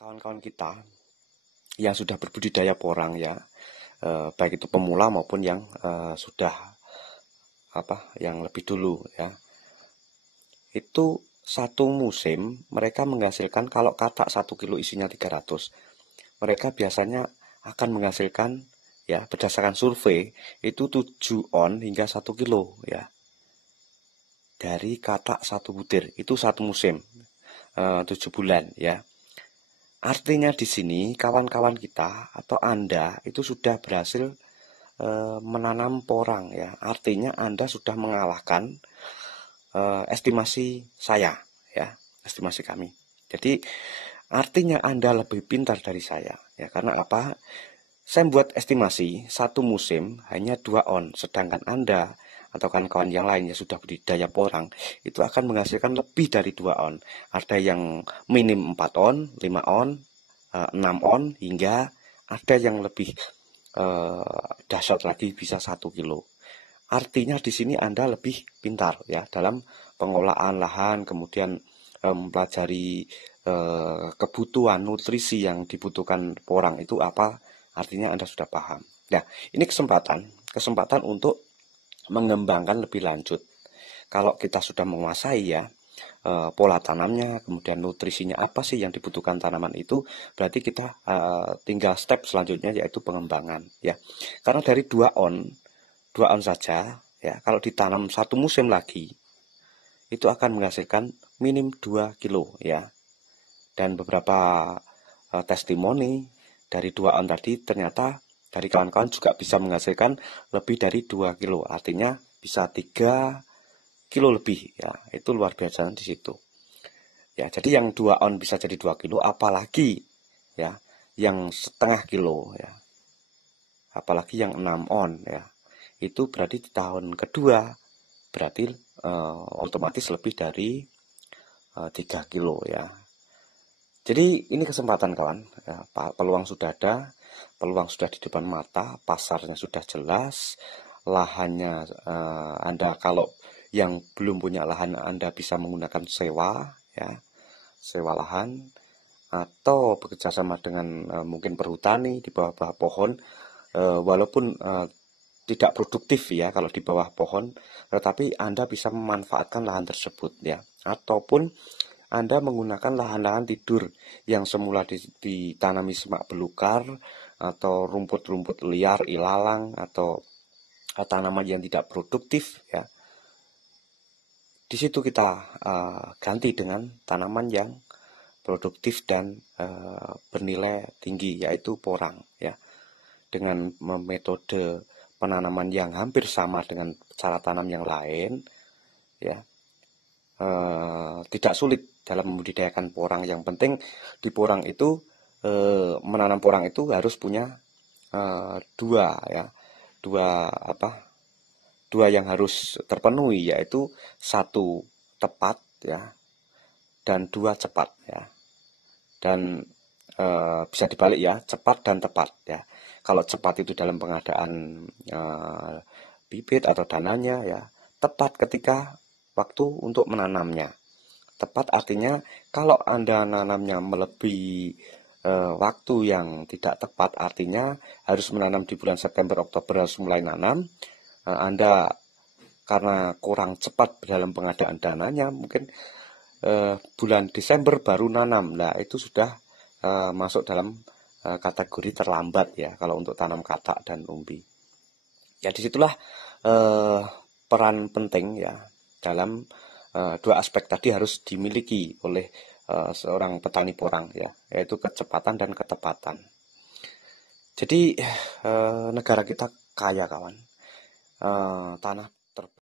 kawan-kawan kita yang sudah berbudidaya porang ya, baik itu pemula maupun yang sudah yang lebih dulu ya, itu satu musim mereka menghasilkan, kalau katak 1 kilo isinya 300, mereka biasanya akan menghasilkan ya, berdasarkan survei itu 7 on hingga 1 kilo ya, dari katak satu butir. Itu satu musim, 7 bulan ya. Artinya di sini kawan-kawan kita atau Anda itu sudah berhasil menanam porang ya. Artinya Anda sudah mengalahkan estimasi saya ya, estimasi kami. Jadi artinya Anda lebih pintar dari saya ya. Karena apa? Saya buat estimasi satu musim hanya 2 on, sedangkan Anda atau kawan-kawan yang lain yang sudah budidaya porang itu akan menghasilkan lebih dari 2 on. Ada yang minim 4 on, 5 on, 6 on, hingga ada yang lebih dahsyat lagi bisa 1 kilo. Artinya di sini Anda lebih pintar ya dalam pengolahan lahan, kemudian mempelajari kebutuhan nutrisi yang dibutuhkan porang itu apa. Artinya Anda sudah paham. Nah, ini kesempatan untuk mengembangkan lebih lanjut. Kalau kita sudah menguasai ya pola tanamnya, kemudian nutrisinya apa sih yang dibutuhkan tanaman itu, berarti kita tinggal step selanjutnya yaitu pengembangan ya. Karena dari 2 on saja ya, kalau ditanam satu musim lagi itu akan menghasilkan minim 2 kilo ya. Dan beberapa testimoni dari 2 on tadi ternyata dari kawan-kawan juga bisa menghasilkan lebih dari 2 kilo. Artinya bisa 3 kilo lebih ya. Itu luar biasa di situ. Ya, jadi yang 2 on bisa jadi 2 kilo, apalagi ya yang setengah kilo ya. Apalagi yang 6 on ya. Itu berarti di tahun kedua berarti otomatis lebih dari 3 kilo ya. Jadi ini kesempatan kawan ya, peluang sudah ada, peluang sudah di depan mata, pasarnya sudah jelas, lahannya Anda kalau yang belum punya lahan Anda bisa menggunakan sewa ya, sewa lahan atau bekerja sama dengan mungkin perhutani di bawah pohon, walaupun tidak produktif ya kalau di bawah pohon, tetapi Anda bisa memanfaatkan lahan tersebut ya, ataupun Anda menggunakan lahan-lahan tidur yang semula ditanami semak belukar atau rumput-rumput liar, ilalang atau tanaman yang tidak produktif ya. Di situ kita ganti dengan tanaman yang produktif dan bernilai tinggi, yaitu porang ya. Dengan metode penanaman yang hampir sama dengan cara tanam yang lain ya, tidak sulit dalam membudidayakan porang. Yang penting di porang itu menanam porang itu harus punya dua yang harus terpenuhi, yaitu 1 tepat ya, dan 2 cepat ya. Dan bisa dibalik ya, cepat dan tepat ya. Kalau cepat itu dalam pengadaan bibit atau dananya ya, tepat ketika waktu untuk menanamnya. Tepat artinya kalau Anda nanamnya melebihi waktu yang tidak tepat, artinya harus menanam di bulan September Oktober harus mulai nanam. Anda karena kurang cepat dalam pengadaan dananya, mungkin bulan Desember baru nanam. Nah, itu sudah masuk dalam kategori terlambat ya kalau untuk tanam katak dan umbi. Ya, disitulah peran penting ya dalam 2 aspek tadi harus dimiliki oleh seorang petani porang ya, yaitu kecepatan dan ketepatan. Jadi negara kita kaya kawan, tanah